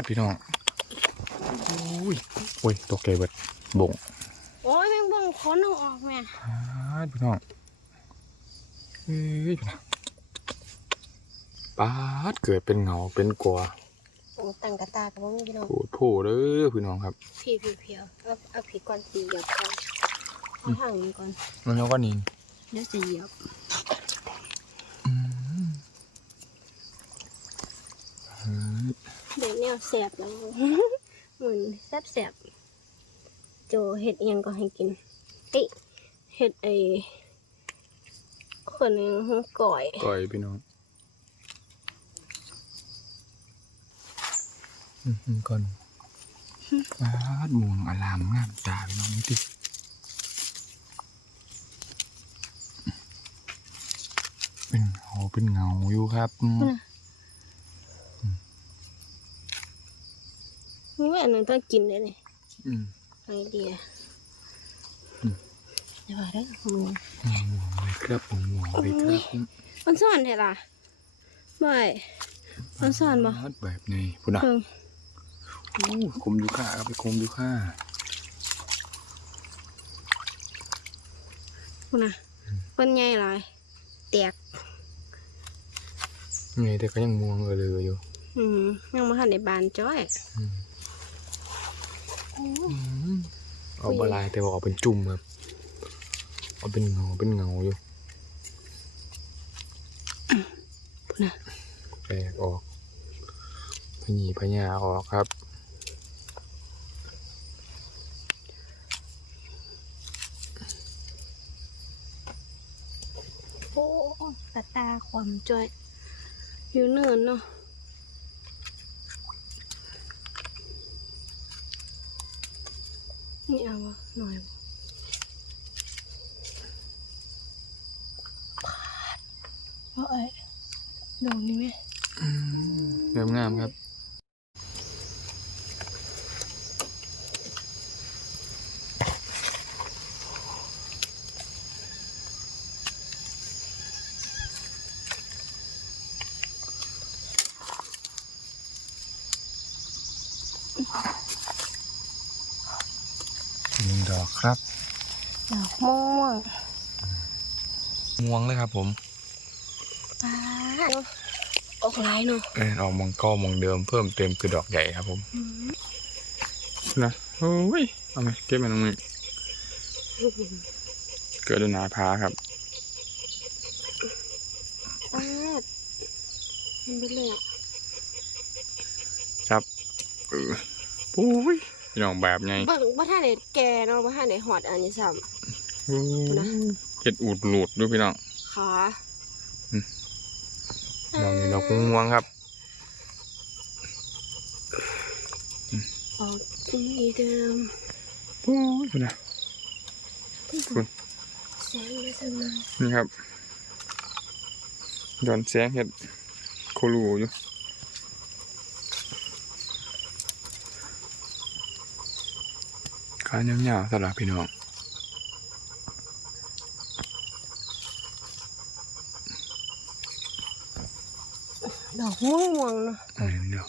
ดพี่น้องอุ้ยโอ้ยตกใจเบิดบงโอ้ยแมงบงค้นเอาออกแม่ปาดพี่น้องเฮ้ยพี่น้องปาดเกิดเป็นเงาเป็นกลัวโอ้ตั้งกระตากับว่ามีพี่น้องโผดโผเด้อพี่น้องครับพี่พี่เพียวเอาเอาผีก่อนสีเหยียบก่อนเอาห่างมันก่อนแล้วก็นี่เดี๋ยวจะเหยียบ วแนวแสบแล้วเหมือนแสบแสบโจเห็ดเอียงก็ให้กินเอ้เห็ดไอคนหนึงก่อยก่อยพี่น้องอืมก่อนปาดม่วงอลามงามตาพี่น้องนี่ติเป็นเงาเป็นเงาอยู่ครับ อืมนี่แม่อันนั้นต้องกินเลยเนี่ยอืมไอเดียอืมเดี๋ยวว่าได้อมึงม่วงเลยครับม่วงเลยครับมันซ่อนเถอะล่ะไม่มันซ่อนบ่ปาดแบบนี้พุ่นอะเพิ่งอู้คมอยู่ค่าครับไปคมอยู่ค่าคุณน่ะเป็นไงหลายแตกไงแต่ก็ยังม่วงเออเลยอยู่ อืมยังมาหันในบานจ้อยอืม เอาบลายแต่ว่าออกเป็นจุ่มครับ เอาเป็นเงาเป็นเงาอยู่คุณน่ะแตกออกพญีพญาออกครับโอ้ตาตาความจ้อยอยู่เนินเนาะ นี่เอาวะหน่อยเพราะไอ้ดอกนี้ไหมงามงามครับ ครับดอกม่วงม่วงเลยครับผมป้าดออกลายเนาะเออออกมองก้อมองเดิมเพิ่มเติมคือดอกใหญ่ครับผมอืมนะโอ้ยเอาไหมเก็บมันตรงนี้เกิดด้วยหนาพาครับป้าดมันเป็นเลยอะเออปุ้ย พี่น้องแบบไงเบิ่งว่าท่านไหนแกเนาะว่าท่านไหนหอดอันนี้ซ้โอ้ยเห็ดอูดหลุดด้วยพี่น้องำขาอืมมองดอกม่วงครับออกที่เดิมปุ้ยพี่นะที่คุณแสงไม่สมายนี่ครับย้อนแสงเห็ดโคลูอยู่ การยาวๆสำหรับพี่น้องดอกม่วงม่วงๆเนาะอันนี้เดียว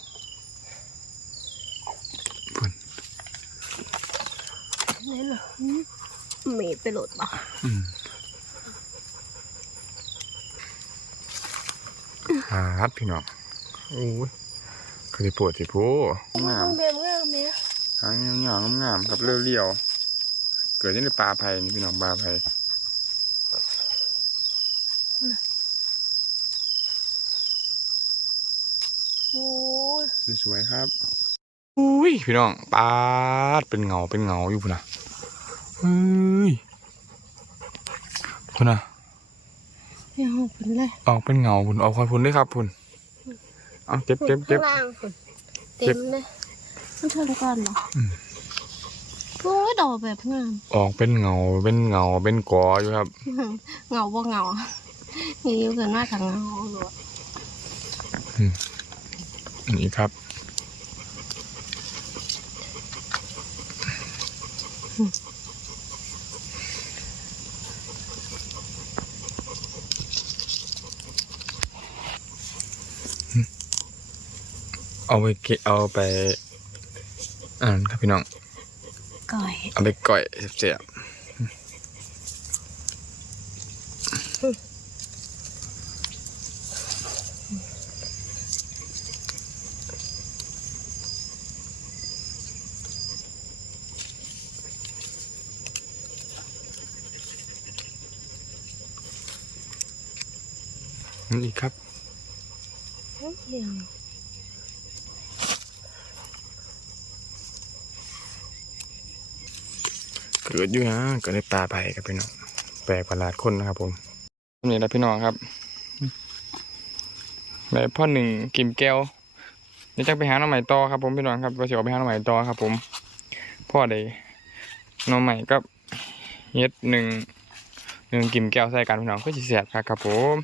พุ่นนี่เนาะอืมเมดไปโหลดบ่อืมหาฮัดพี่น้องโอ้ยกระดิปวดสิพูงามเบียมงามไหม หางยาวๆงามๆครับเรียวๆเกิดที่ในป่าไผ่นี่พี่น้องป่าไผ่โอ้ยสวยๆครับอุ้ยพี่น้องปาดเป็นเงาเป็นเงาอยู่พุ่นนะเฮ้ยพุ่นนะยังหกผลเลยออกเป็นเงาพุ่นออกคอยพุ่นด้วยครับพุ่นเอาเก็บเก็บเก็บข้างล่างผลเก็เต็บมเลย มันเทิงก่อนเหรออืมโอ้ยดอกแบบงามออกเป็นเงาเป็นเงาเป็นกออยู่ครับ เงาบ่เงานี่อยู่กันมากกับเงาหลวนี่ครับเอาไปเกเอาไป อ่านครับพี่น้องก่อยเอาไปก่อยเสียบๆนี่ครับ เกิดอยู่ฮะเกิดในป่าไผ่ครับพี่น้องแปลกประหลาดคนนะครับผมนี่แหละพี่น้องครับแบบพ่อหนึ่งกิมแก้วเดี๋ยวจะไปหาหน่อใหม่ต่อครับผมพี่น้องครับก็จะออกไปหาหน่อใหม่ต่อครับ ผมพ่อได้หน่อใหม่กับเฮ็ดหนึ่งหนึ่งกิมแก้วใส่กันพี่น้องก็จะแสบครับครับผม